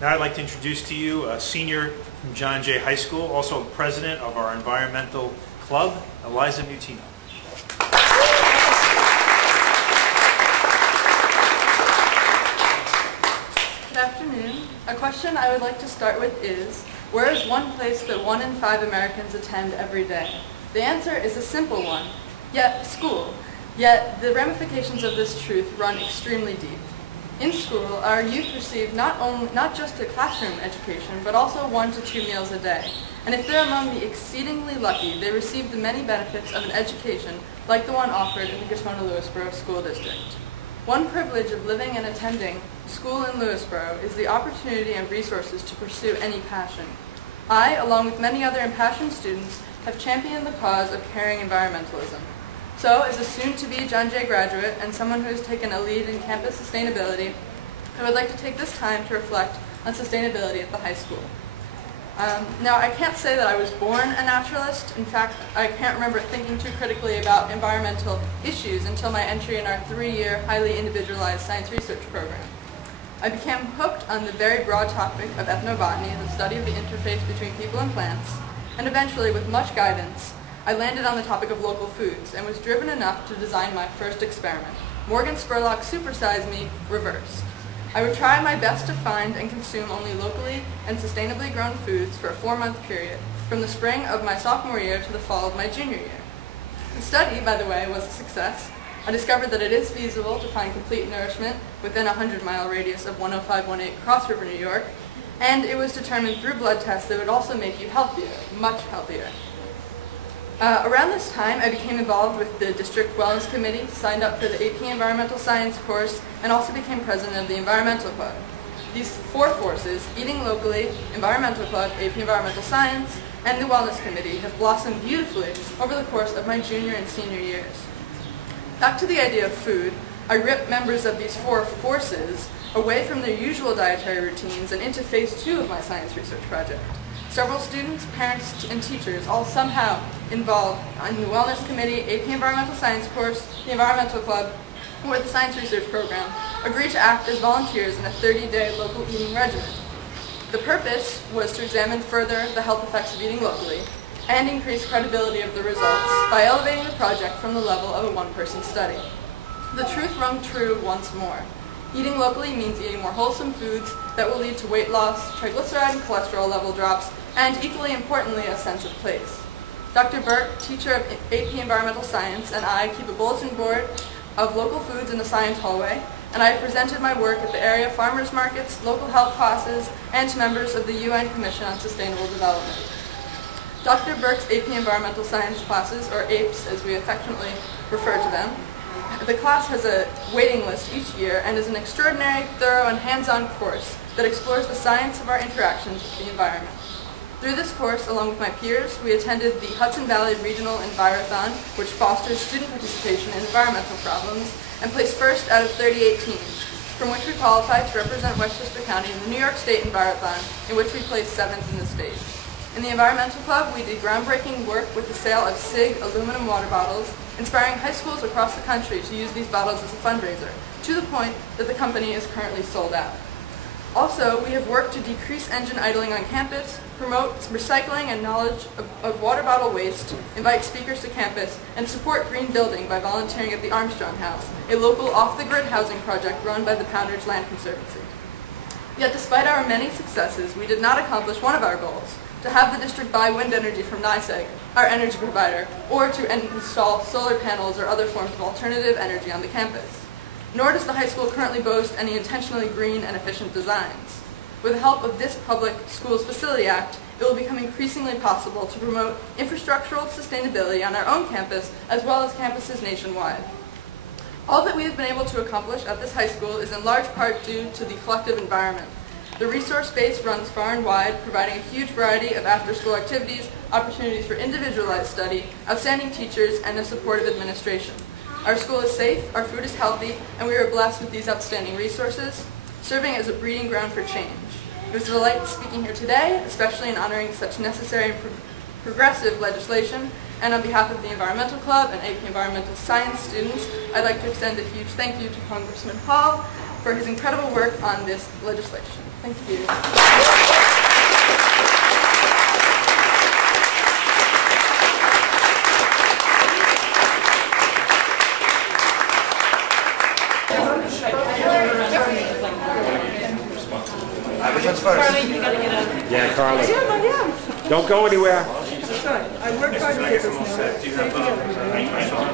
Now I'd like to introduce to you a senior from John Jay High School, also president of our environmental club, Eliza Mutino. Good afternoon. A question I would like to start with is, where is one place that 1 in 5 Americans attend every day? The answer is a simple one, yet school. Yet the ramifications of this truth run extremely deep. In school, our youth receive not just a classroom education, but also 1 to 2 meals a day. And if they're among the exceedingly lucky, they receive the many benefits of an education like the one offered in the Gatona-Lewisboro School District. One privilege of living and attending school in Lewisboro is the opportunity and resources to pursue any passion. I, along with many other impassioned students, have championed the cause of caring environmentalism. So, as a soon-to-be John Jay graduate and someone who has taken a lead in campus sustainability, I would like to take this time to reflect on sustainability at the high school. Now, I can't say that I was born a naturalist. In fact, I can't remember thinking too critically about environmental issues until my entry in our 3-year, highly individualized science research program. I became hooked on the very broad topic of ethnobotany, the study of the interface between people and plants, and eventually, with much guidance, I landed on the topic of local foods and was driven enough to design my first experiment, Morgan Spurlock Supersize Me reversed. I would try my best to find and consume only locally and sustainably grown foods for a 4-month period, from the spring of my sophomore year to the fall of my junior year. The study, by the way, was a success. I discovered that it is feasible to find complete nourishment within a 100-mile radius of 10518 Cross River, New York, and it was determined through blood tests that would also make you healthier, much healthier. Around this time, I became involved with the District Wellness Committee, signed up for the AP Environmental Science course, and also became president of the Environmental Club. These 4 forces, Eating Locally, Environmental Club, AP Environmental Science, and the Wellness Committee, have blossomed beautifully over the course of my junior and senior years. Back to the idea of food, I ripped members of these 4 forces away from their usual dietary routines and into phase 2 of my science research project. Several students, parents, and teachers, all somehow involved in the Wellness Committee, AP Environmental Science course, the Environmental Club, or the Science Research Program, agreed to act as volunteers in a 30-day local eating regimen. The purpose was to examine further the health effects of eating locally and increase credibility of the results by elevating the project from the level of a 1-person study. The truth rung true once more. Eating locally means eating more wholesome foods that will lead to weight loss, triglyceride and cholesterol level drops, and equally importantly, a sense of place. Dr. Burke, teacher of AP Environmental Science, and I keep a bulletin board of local foods in the science hallway, and I have presented my work at the area farmers markets, local health classes, and to members of the UN Commission on Sustainable Development. Dr. Burke's AP Environmental Science classes, or APES as we affectionately refer to them, the class has a waiting list each year and is an extraordinary, thorough, and hands-on course that explores the science of our interactions with the environment. Through this course, along with my peers, we attended the Hudson Valley Regional Envirothon, which fosters student participation in environmental problems, and placed first out of 38 teams, from which we qualified to represent Westchester County in the New York State Envirothon, in which we placed 7th in the state. In the Environmental Club, we did groundbreaking work with the sale of SIG aluminum water bottles, inspiring high schools across the country to use these bottles as a fundraiser, to the point that the company is currently sold out. Also, we have worked to decrease engine idling on campus, promote recycling and knowledge of water bottle waste, invite speakers to campus, and support green building by volunteering at the Armstrong House, a local off-the-grid housing project run by the Poundage Land Conservancy. Yet despite our many successes, we did not accomplish one of our goals, to have the district buy wind energy from NYSEG, our energy provider, or to install solar panels or other forms of alternative energy on the campus. Nor does the high school currently boast any intentionally green and efficient designs. With the help of this Public Schools Facility Act, it will become increasingly possible to promote infrastructural sustainability on our own campus as well as campuses nationwide. All that we have been able to accomplish at this high school is in large part due to the collective environment. The resource base runs far and wide, providing a huge variety of after-school activities, opportunities for individualized study, outstanding teachers, and a supportive administration. Our school is safe, our food is healthy, and we are blessed with these outstanding resources, serving as a breeding ground for change. It was a delight speaking here today, especially in honoring such necessary and progressive legislation, and on behalf of the Environmental Club and AP Environmental Science students, I'd like to extend a huge thank you to Congressman Hall, for his incredible work on this legislation. Thank you. Which one's first? Yeah, Carla. Don't go anywhere. I work hard to get this now. Stay together.